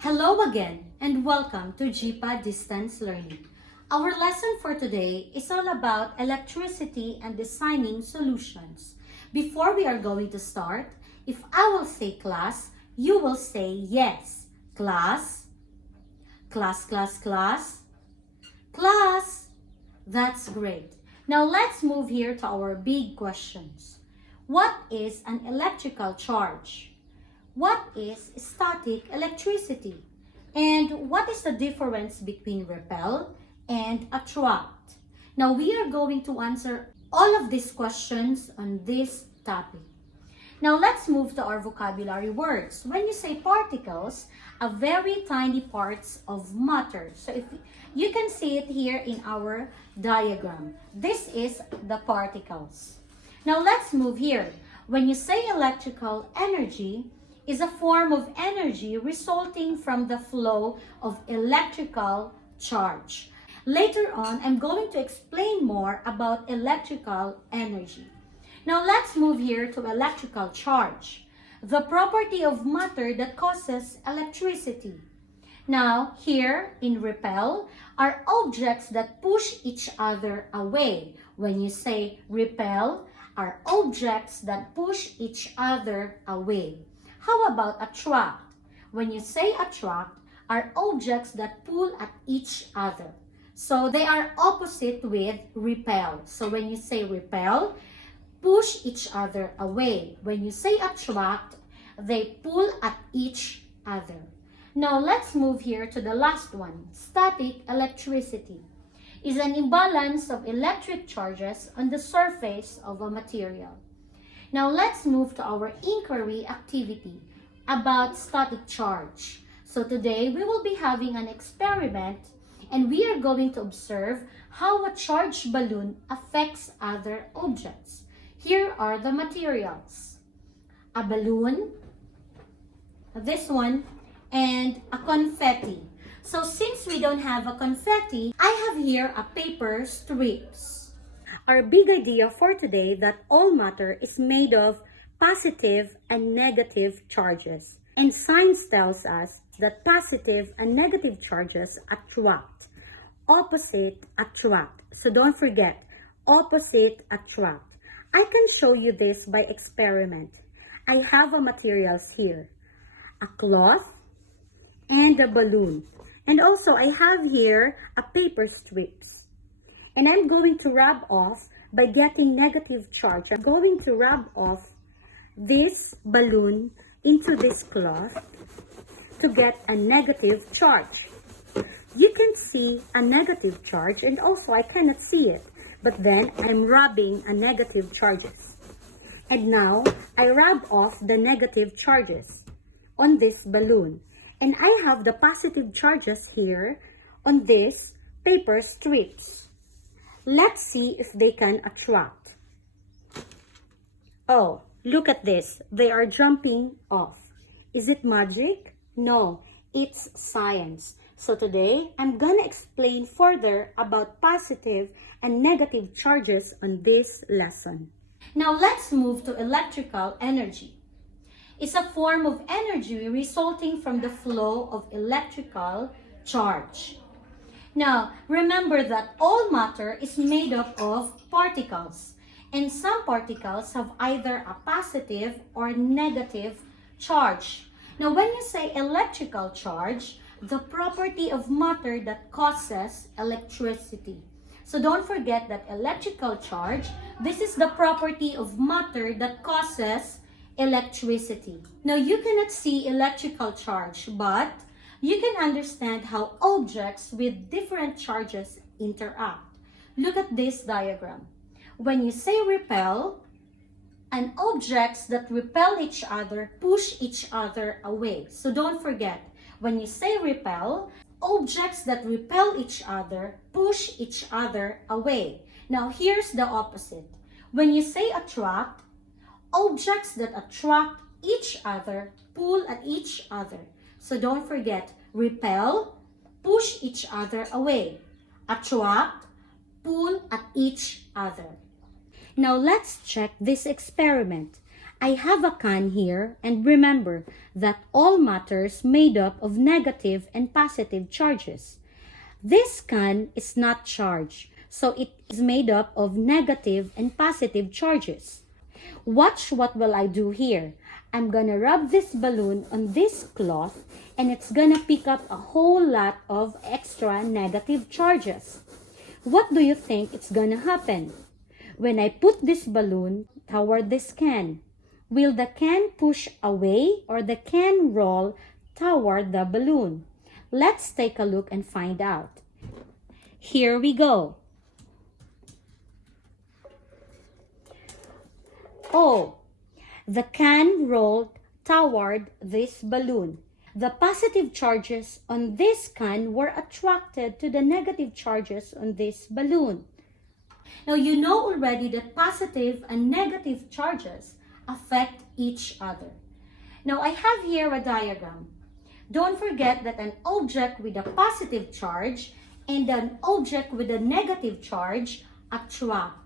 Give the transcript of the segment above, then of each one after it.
Hello again and welcome to GPA Distance Learning. Our lesson for today is all about electricity and designing solutions. Before we are going to start, if I will say class, you will say yes. Class, class, class, class, class. That's great. Now let's move here to our big questions. What is an electrical charge? What is static electricity? And what is the difference between repel and attract? Now we are going to answer all of these questions on this topic. Now let's move to our vocabulary words. When you say particles, a very tiny parts of matter. So if you can see it here in our diagram. This is the particles. Now let's move here. When you say electrical energy, is a form of energy resulting from the flow of electrical charge. Later on, I'm going to explain more about electrical energy. Now let's move here to electrical charge, the property of matter that causes electricity. Now here in repel are objects that push each other away. When you say repel, are objects that push each other away. How about attract? When you say attract, are objects that pull at each other. So they are opposite with repel. So when you say repel, push each other away. When you say attract, they pull at each other. Now let's move here to the last one. Static electricity is an imbalance of electric charges on the surface of a material. Now let's move to our inquiry activity about static charge. So today we will be having an experiment and we are going to observe how a charged balloon affects other objects. Here are the materials. A balloon, this one, and a confetti. So since we don't have a confetti, I have here a paper strips. Our big idea for today that all matter is made of positive and negative charges. And science tells us that positive and negative charges attract. Opposite attract. So don't forget, opposite attract. I can show you this by experiment. I have a materials here. A cloth and a balloon. And also I have here a paper strips. And I'm going to rub off by getting negative charge. I'm going to rub off this balloon into this cloth to get a negative charge. You can see a negative charge and also I cannot see it. But then I'm rubbing a negative charges. And now I rub off the negative charges on this balloon. And I have the positive charges here on this paper strips. Let's see if they can attract. Oh, look at this. They are jumping off. Is it magic? No, it's science. So today, I'm gonna explain further about positive and negative charges on this lesson. Now let's move to electrical energy. It's a form of energy resulting from the flow of electrical charge. Now, remember that all matter is made up of particles, and some particles have either a positive or negative charge. Now, when you say electrical charge, the property of matter that causes electricity. So don't forget that electrical charge, this is the property of matter that causes electricity. Now, you cannot see electrical charge, but you can understand how objects with different charges interact. Look at this diagram. When you say repel, and objects that repel each other push each other away. So don't forget, when you say repel, objects that repel each other push each other away. Now here's the opposite. When you say attract, objects that attract each other pull at each other. So don't forget, repel, push each other away. Attract, pull at each other. Now let's check this experiment. I have a can here, and remember that all matter is made up of negative and positive charges. This can is not charged, so it is made up of negative and positive charges. Watch what will I do here. I'm gonna rub this balloon on this cloth and it's gonna pick up a whole lot of extra negative charges. What do you think it's gonna happen? When I put this balloon toward this can, will the can push away or the can roll toward the balloon? Let's take a look and find out. Here we go. Oh, the can rolled toward this balloon. The positive charges on this can were attracted to the negative charges on this balloon. Now you know already that positive and negative charges affect each other. Now I have here a diagram. Don't forget that an object with a positive charge and an object with a negative charge attract.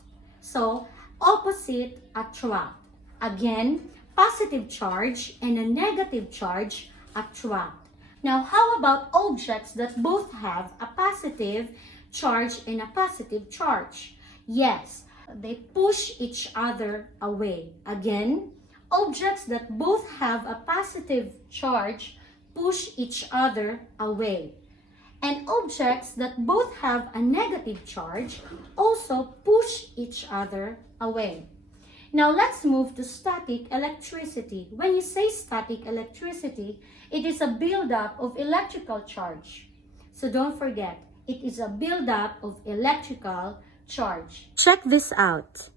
So opposite attract. Again, positive charge and a negative charge attract. Now, how about objects that both have a positive charge and a positive charge? Yes, they push each other away. Again, objects that both have a positive charge push each other away. And objects that both have a negative charge also push each other away. Now let's move to static electricity. When you say static electricity, it is a buildup of electrical charge. So don't forget, it is a buildup of electrical charge. Check this out.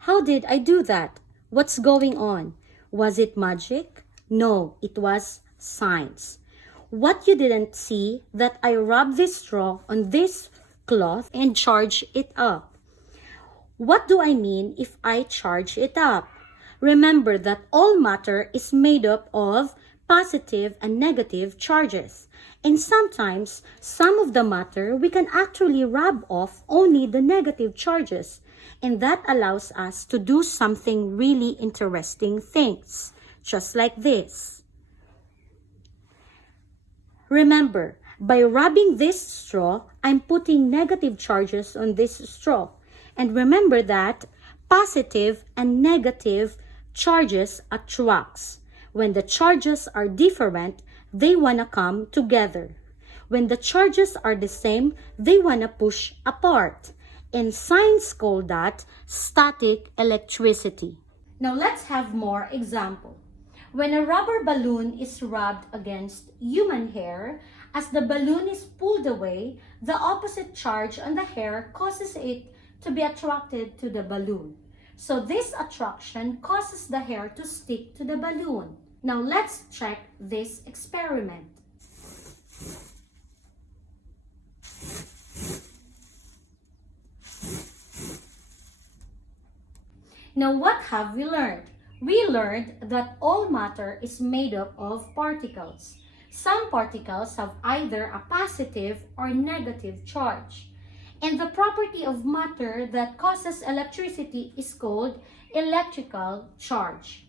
How did I do that? What's going on? Was it magic? No, it was science. What you didn't see that I rubbed this straw on this cloth and charge it up. What do I mean if I charge it up? Remember that all matter is made up of positive and negative charges. And sometimes, some of the matter we can actually rub off only the negative charges. And that allows us to do something really interesting things. Just like this. Remember, by rubbing this straw, I'm putting negative charges on this straw. And remember that positive and negative charges attracts. When the charges are different, they wanna come together. When the charges are the same, they wanna push apart. And science call that static electricity. Now let's have more example. When a rubber balloon is rubbed against human hair, as the balloon is pulled away, the opposite charge on the hair causes it to be attracted to the balloon. So this attraction causes the hair to stick to the balloon. Now let's check this experiment. Now what have we learned? We learned that all matter is made up of particles. Some particles have either a positive or negative charge. And the property of matter that causes electricity is called electrical charge.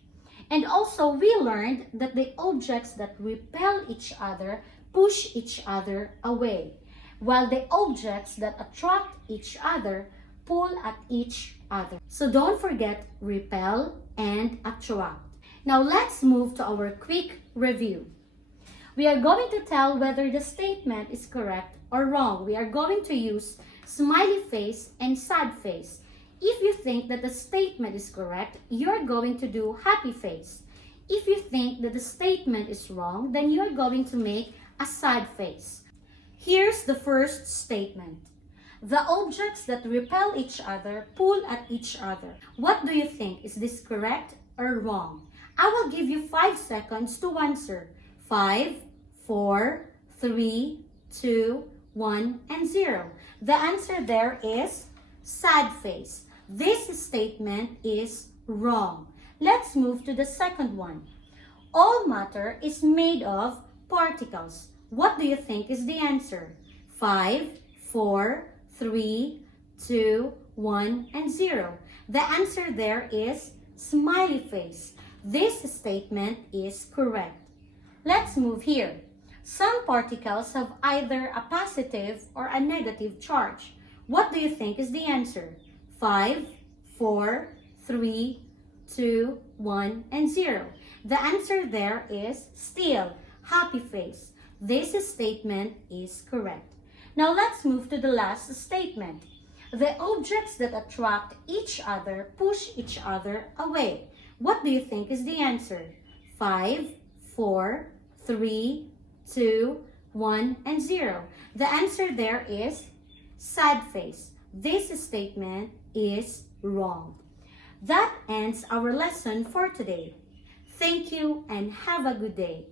And also we learned that the objects that repel each other push each other away, while the objects that attract each other pull at each other. So don't forget repel and attract. Now let's move to our quick review. We are going to tell whether the statement is correct or wrong. We are going to use smiley face and sad face. If you think that the statement is correct, you're going to do happy face. If you think that the statement is wrong, then you're going to make a sad face. Here's the first statement. The objects that repel each other pull at each other. What do you think? Is this correct or wrong? I will give you 5 seconds to answer. 5, 4, 3, 2, 1, and 0. The answer there is sad face. This statement is wrong. Let's move to the second one. All matter is made of particles. What do you think is the answer? 5, 4, 3, 2, 1, and 0. The answer there is smiley face. This statement is correct. Let's move here. Some particles have either a positive or a negative charge. What do you think is the answer? 5, 4, 3, 2, 1, and 0. The answer there is still happy face. This statement is correct. Now let's move to the last statement. The objects that attract each other push each other away. What do you think is the answer? 5, 4, 3, 2, 1, and 0. The answer there is sad face. This statement is wrong. That ends our lesson for today. Thank you and have a good day.